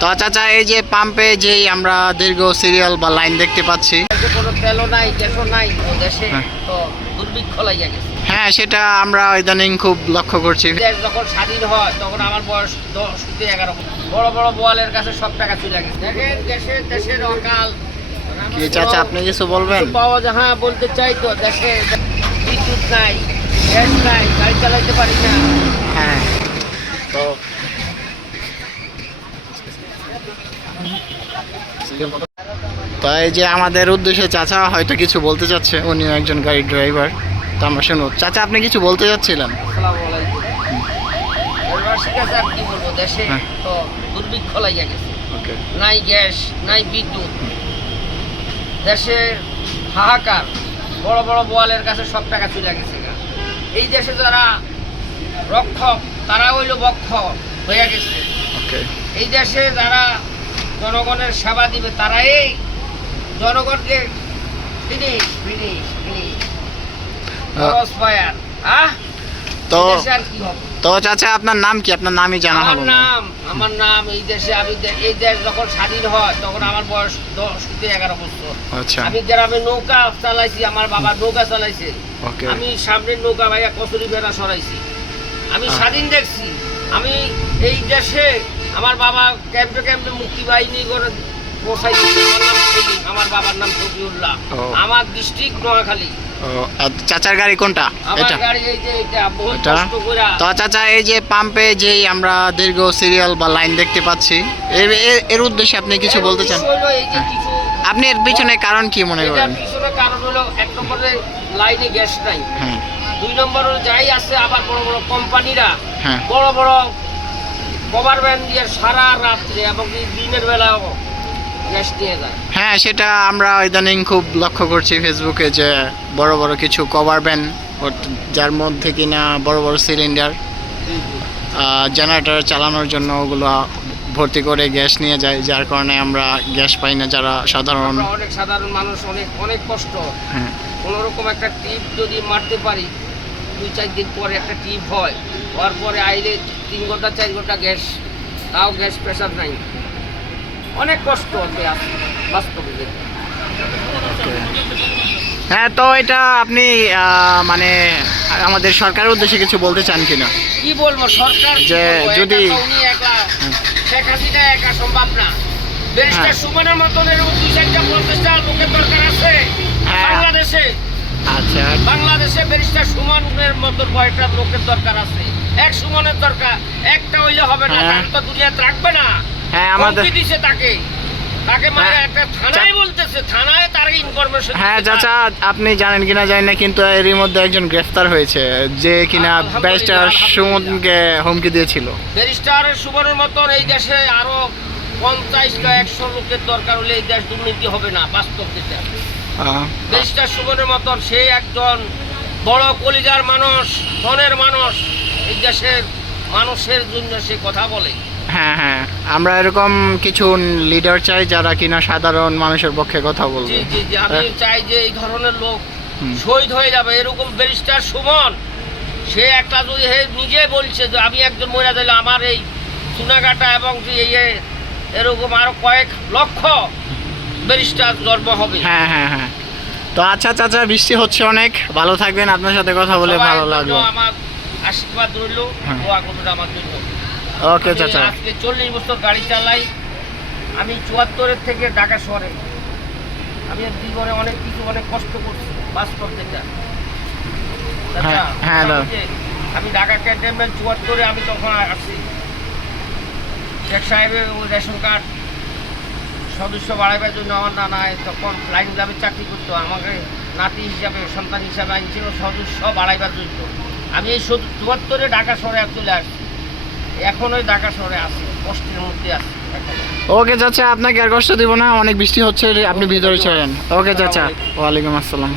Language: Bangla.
তো চাচা এই যে পাম্পে যেই আমরা দীর্ঘ সিরিয়াল বা লাইন দেখতে পাচ্ছি। কোনো তেলও নাই গ্যাসও নাই দেশে হ্যাঁ। তো দুর্ভিক্ষ লাগিয়া গেছে। হ্যাঁ সেটা আমরা ইদানিং খুব লক্ষ্য করছি। যখন স্বাধীন হয় তখন আমার বয়স দশ থেকে এগারো। বড় বড় বোয়ালের কাছে সব টাকা চলে গেছে। দেখেন দেশে দেশের অকাল। কি চাচা আপনি কিছু বলবেন? পাওয়া যায় হ্যাঁ বলতে চাই তো দেশে বিদ্যুৎ নাই গ্যাস নাই গাড়ি চালাইতে পারি না হ্যাঁ তো তো এই যে আমাদের উদ্দেশ্যে চাচা হয়তো কিছু বলতে চাচ্ছে উনিও একজন গাড়ির ড্রাইভার তো আমরা শুনব। চাচা আপনি কিছু বলতে চাচ্ছিলেন? দেশে হ্যাঁ। তো দুর্ভিক্ষ লাগিয়া গেছে। নাই গ্যাস নাই বিদ্যুৎ। দেশে হাহাকার বড় বড় বোয়ালের কাছে সব টাকা চলে গেছে। এই দেশে যারা রক্ষক তারা হইল বক্ষক হয়ে গেছে। এই দেশে যারা জনগণের সেবা দিবে তারাই জনগণকে ফিনিশ ফিনিশ ফিনিশ তো তো চাচা আপনার নাম কি? আপনার নামই জানা আমার হলো নাম আমার নাম এই দেশে আমি এই দেশ যখন স্বাধীন হয় তখন আমার বয়স দশ থেকে এগারো বছর। আচ্ছা। আমি গ্রামে নৌকা চালাইছি আমার বাবা নৌকা চালাইছে। আমি সামনের নৌকা ভাইয়া কচুরি বেড়া সরাইছি। আমি স্বাধীন দেখছি। আমি এই দেশে আমার বাবা ক্যাম্পে ক্যাম্পে মুক্তি বাহিনী করে দিচ্ছে। আমার নাম সেলিম আমার বাবার নাম শফিউল্লাহ আমার ডিস্ট্রিক্ট নোয়াখালী। চাচার গাড়ি কোনটা? এটা? যে তো চাচা এই যে পাম্পে যেই আমরা দীর্ঘ সিরিয়াল বা লাইন দেখতে পাচ্ছি এর এর- উদ্দেশ্যে আপনি কিছু বলতে চান? যে আপনি এর পিছনে কারণ কি মনে করেন? পিছনে কারণ হলো এক নম্বরে লাইনে গ্যাস নাই। হ্যাঁ। দুই নম্বর যাই আছে আবার বড় বড় কোম্পানিরা হ্যাঁ। বড় বড় কভার ভ্যান দিয়ে সারা রাত্রে এবং দিনের বেলাও গ্যাস নিয়ে যায়। হ্যাঁ সেটা আমরা ইদানিং খুব লক্ষ্য করছি ফেসবুকে যে বড় বড় কিছু কভার ব্যান যার মধ্যে কিনা বড় বড় সিলিন্ডার জেনারেটর চালানোর জন্য ওগুলো ভর্তি করে গ্যাস নিয়ে যায় যার কারণে আমরা গ্যাস পাই না যারা সাধারণ অনেক সাধারণ মানুষ অনেক অনেক কষ্ট। হ্যাঁ। কোনো রকম একটা টিপ যদি মারতে পারি দুই চার দিন পরে একটা টিপ হয়। হওয়ার পরে আইলে তিন ঘণ্টা চার ঘণ্টা গ্যাস তাও গ্যাস প্রেশার নাই। অনেক কষ্ট আছে বাস্তবে হ্যাঁ তো এটা আপনি মানে আমাদের সরকারের উদ্দেশ্যে কিছু বলতে চান কিনা? কি বলব সরকার যে যদি- শেখ হাসিনা একা সম্ভব না। ব্যারিস্টার হ্যাঁ। সুমনের মতন এরকম দুই চারটা পঞ্চাশটা লোকের দরকার আছে হ্যাঁ। বাংলাদেশে। আচ্ছা। বাংলাদেশে সুমনের মতো কয়েকটা লোকের দরকার আছে। এক সুমনের দরকার একটা হইলে হবে না হ্যাঁ। তো দুনিয়াতে রাখবে না। হ্যাঁ আমাদের হুমকি দিছে তাকে। তাকে মানে হ্যাঁ। একটা থানায় বলতেছে থানায় তার ইনফরমেশন হ্যাঁ চাচা আপনি জানেন কিনা জানি না কিন্তু এরই মধ্যে একজন গ্রেফতার হয়েছে যে কিনা আলহামদুলিল্লাহ, ব্যারিস্টার আলহামদুলিল্লাহ। সুমনকে হুমকি দিয়েছিল। মতন এই দেশে আরও একশো লোকের দরকার হলে এই দেশ দুর্নীতি হবে না বাস্তব যেটা। আহ, ব্যারিস্টার সুমনের মতন সে একজন বড় কলিজার মানুষ ধনের মানুষ এই দেশের মানুষের জন্য সে কথা বলে। হ্যাঁ হ্যাঁ। আমরা এরকম কিছু লিডার চাই যারা কিনা সাধারণ মানুষের পক্ষে কথা জি বলবে। জি জি আমি হ্যাঁ। চাই যে এই ধরনের লোক। শহীদ হয়ে যাবে। এরকম ব্যারিস্টার সুমন সে একটা যদি নিজে বলছে যে আমি একজন মহিলা দিলে আমার এই চুনাকাটা এবং এই এরকম আরও কয়েক লক্ষ ব্যারিস্টার জন্ম হবে। হ্যাঁ হ্যাঁ হ্যাঁ। তো আচ্ছা চাচা বৃষ্টি হচ্ছে অনেক। ভালো থাকবেন আপনার সাথে কথা বলে ভালো লাগল। আমার আশীর্বাদ রইল হ্যাঁ। দোয়া করুন আমার জন্য। ওকে চাচা আজকে চল্লিশ বছর গাড়ি চালাই আমি চুয়াত্তরের থেকে ঢাকা শহরে। আমি জীবনে অনেক কিছু অনেক কষ্ট করছি বাস্তব যেটা হ্যাঁ, হ্যাঁ। আমি ঢাকা ক্যান্টনমেন্ট চুয়াত্তরে আমি তখন আসছি শেখ সাহেবের রেশন কার্ড সদস্য বাড়াইবার জন্য আমার নানা তখন লাইন ক্লাবে চাকরি করতো। আমাকে নাতি হিসাবে, সন্তান হিসাবে আনছিল সদস্য বাড়াইবার জন্য। আমি এই চুয়াত্তরে ঢাকা শহরে চলে আসছি। এখন ওই ঢাকা শহরে আছি, কষ্টের মধ্যে আছি। ওকে চাচা, আপনাকে আর কষ্ট দিব না, অনেক বৃষ্টি হচ্ছে, আপনি ভিতরে চলেন। ওকে চাচা, ওয়ালাইকুম আসসালাম।